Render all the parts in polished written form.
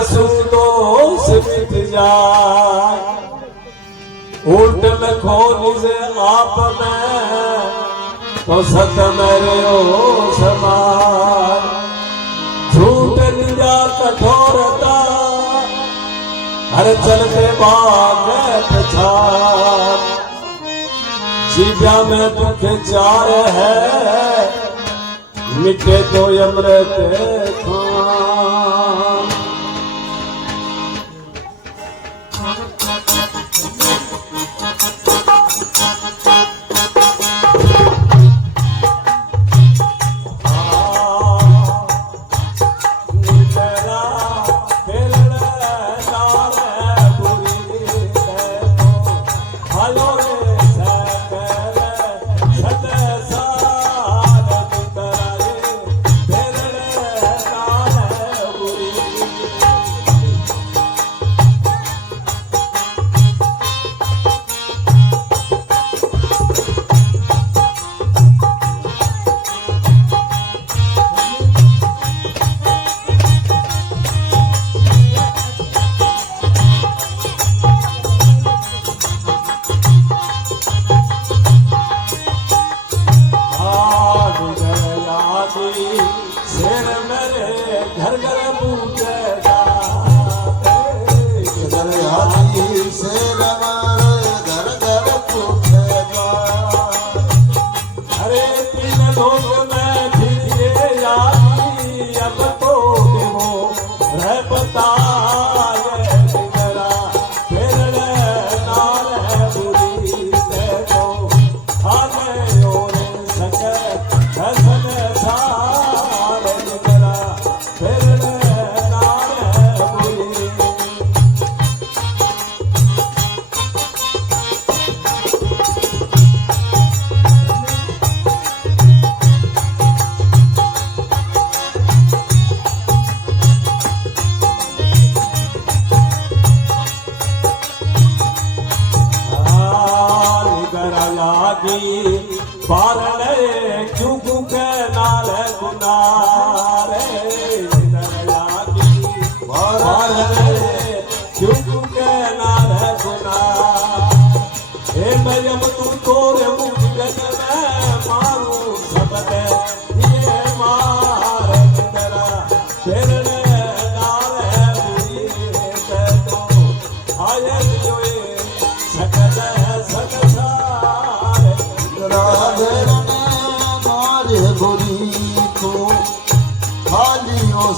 दोष मिट जाए। उल्ट लखो निजे आप में तो सत मेरे ओ समाय। झूठ निजा कठोरता हर चलते बाग पछाड़। जीव्या में दुख चार है मिटे तो अमृत खान।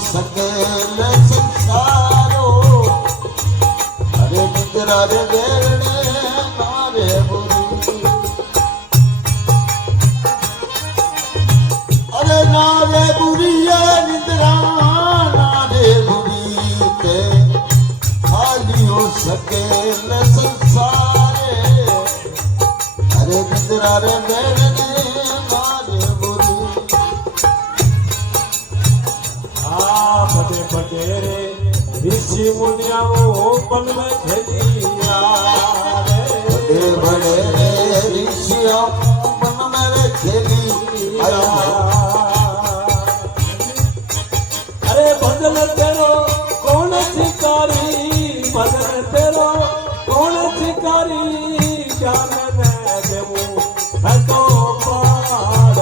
सकल संसारो अरे निद्रा रे बेरणे मारे बुरी। अरे नारे बुरी निद्रा नारे बुरी ते खाली हो सकल संसारे अरे निद्रा रे बेरणे मारे बुरी। फटे फटे रे ऋषि मुनियाओं बन में खेलिया बड़े बड़े रे ऋषियों बन में खेलिया। अरे भजन तेरो कौन शिकारी भजन तेरो कौन शिकारी ज्ञान में देवू है तो पार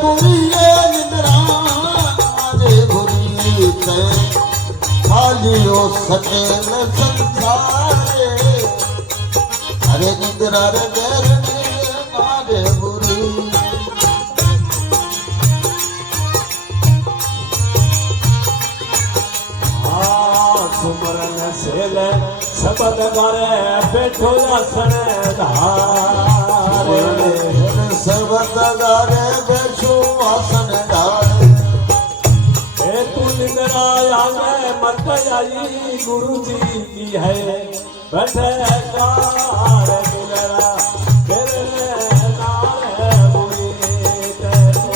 बुरी निद्रा नारे बुरी ते खाली हो सकल संसारे अरे निद्रा रे बेरणे नारे बुरी। सुमरन सेल शब्द गारे बैठो आसन धारे शब्द गारे बैठो आसन धारे। तू निद्रा आगे मत आई गुरु जी की है बैठे कार निद्रा तेरे नारे बुरी तेरो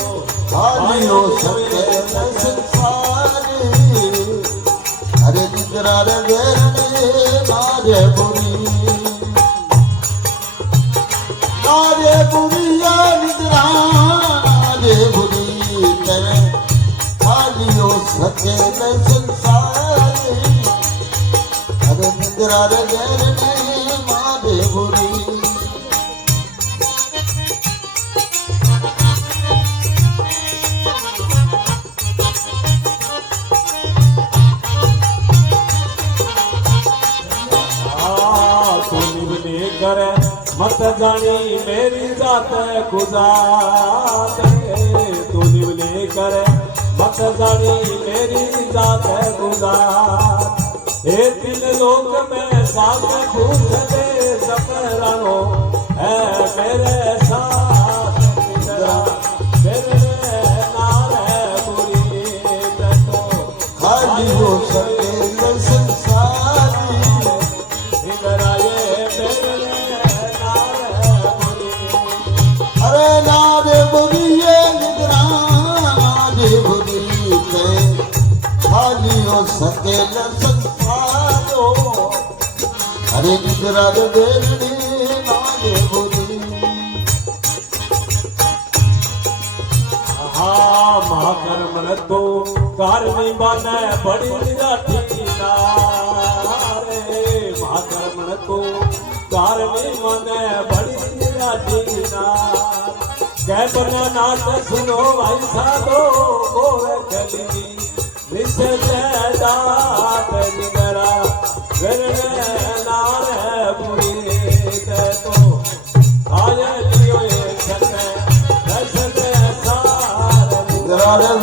खाली हो सकल संसार નિદ્રા રે વેરણે મારે બુરી મારે બુરિયા નિદ્રા રે બુરી તે ખાલીઓ સકે ને સંસાર અરે નિદ્રા રે વેરણે મારે બુરી करे मत जानी मेरी जात गुजार तू निवले करे मत जानी मेरी जात गुजार हे तीन लोक में साथ पूछ दे सपरानो है मेरे साथ निद्रा मेरे नाल है बुरी तो खाली हो सके न संसारी निद्रा अरे नारे बुरिए निद्रा नारे बुरी ते खाली हो सके न संसारो अरे निद्रा रे वेरणे नारे बुरी हाँ महाकर्म तो कारणी बाने बड़ी निराठी नारे महाकर्म तो कारणी बाने बड़ी निराठी नार कह बना नाथ सुनो भाई साधो गोवे खली निश्चय दात निगरा वेरणे नार बुरी तो आय लियो ये सने दर्शन सार निद्रा रे